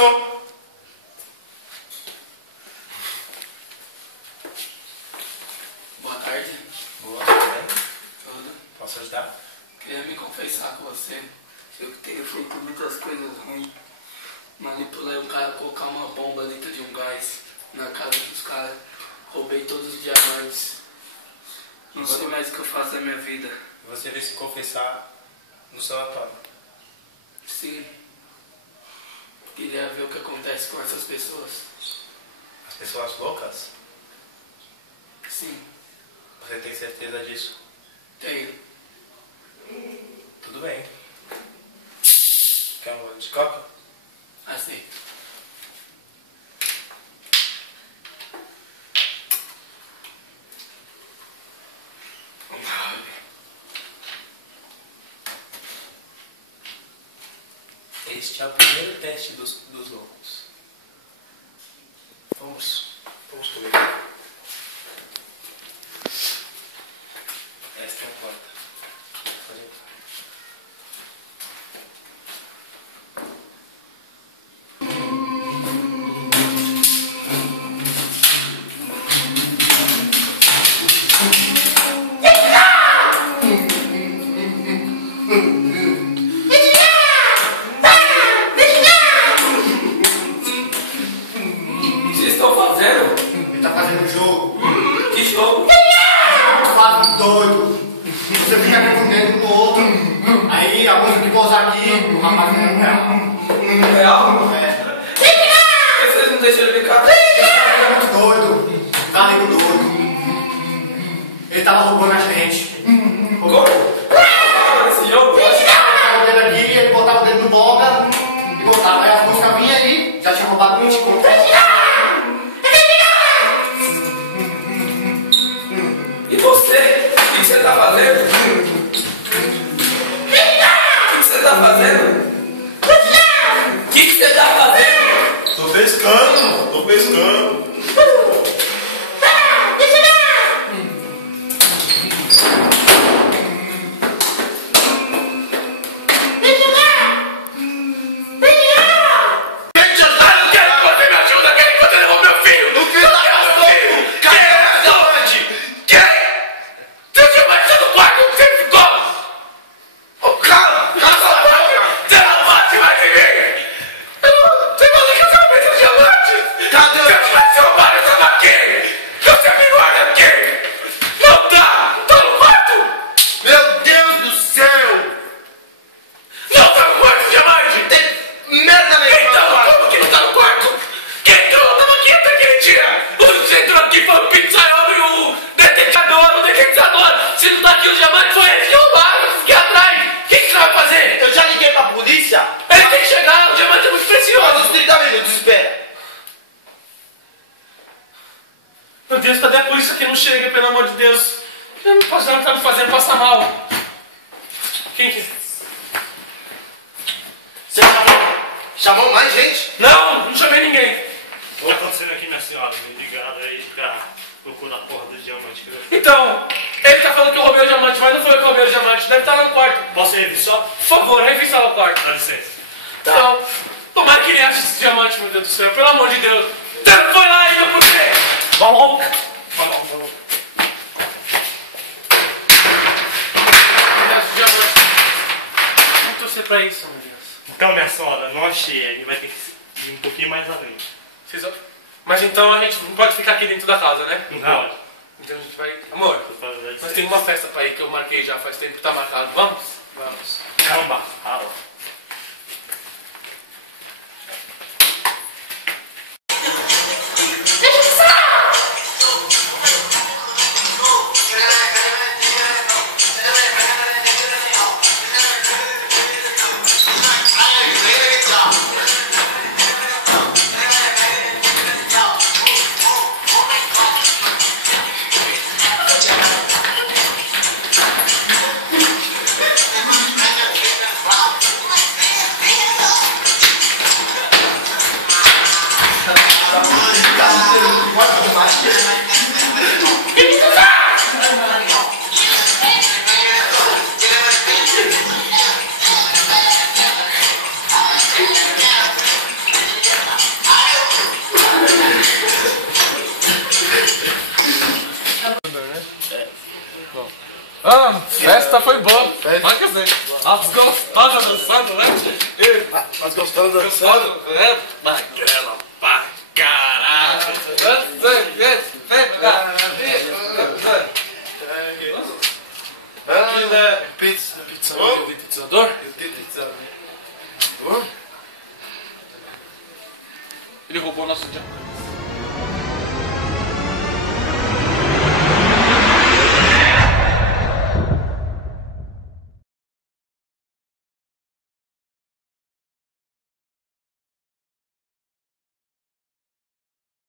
passou. Boa tarde. Boa, tudo bem? Tudo. Posso ajudar? Queria me confessar com você. Eu que tenho feito muitas coisas ruins. Manipulei o cara a colocar uma bomba dentro de um gás na casa dos caras. Roubei todos os diamantes. Não sei mais o que eu faço da minha vida. Você veio se confessar no sanatório. Sim. Queria ver o que acontece com essas pessoas. As pessoas loucas? Sim, Você tem certeza disso? tenho. Tudo bem. Quer um olho de coca? Assim. Este é o primeiro teste dos loucos. Vamos comigo. Esta é a porta. Pode entrar. O que vocês estão fazendo? Ele tá fazendo um jogo. Que jogo? Quase doido. Você fica confundendo com o outro. Aí a moça que pousa aqui, o rapaz não é Real? É. Por que vocês não deixam ele brincar? Ele é muito doido. O cara é muito doido. Ele tava roubando a gente. Como? Esse jogo? Ele botava o dedo aqui, ele botava o dedo no boca e botava. Aí as músicas vinham aí, já tinha roubado 20 contos. E você? O que você tá fazendo? O que você tá fazendo? O que você tá fazendo? Tô pescando, tô pescando. Meu Deus do céu! Não tá no quarto, diamante! Tem merda nesse Então, quarto! como que não tá no quarto? Quem entrou? Eu tava aqui até aquele dia! Você entrou aqui, foi o pizzaiolo e o detetizador! Se não tá aqui o diamante, foi eles que roubaram! Fiquei atrás! O que você vai fazer? Eu já liguei pra polícia! Ele tem que chegar, o diamante é muito Faz precioso! uns 30 minutos, espera! Meu Deus, cadê a polícia que não chega, pelo amor de Deus? Eu não posso, não tá me fazendo passar mal. Quem que... Você chamou mais gente? Não chamei ninguém. O que tá acontecendo aqui, minha senhora? Me ligaram aí pra procurar a porra do diamante. Então, ele tá falando que eu roubei o diamante, mas não foi eu que roubei o diamante. Deve estar lá no quarto. Posso ir só? Por favor, revisa lá o quarto. Dá licença. Então, tomara que ele ache esse diamante, meu Deus do céu. Pelo amor de Deus. Então, foi lá ainda por quê? Vamos. Vamos torcer pra isso, meu Deus. Então, minha senhora, não achei. Ele vai ter que ir um pouquinho mais além. Mas então a gente não pode ficar aqui dentro da casa, né? Não pode. Então a gente vai... Amor, nós temos uma festa pra ir que eu marquei já faz tempo que tá marcado. Vamos? Vamos. Calma. Fala. festa foi boa. Mas que assim, as gostosas dançando, né? As gostosas dançando. É, mas...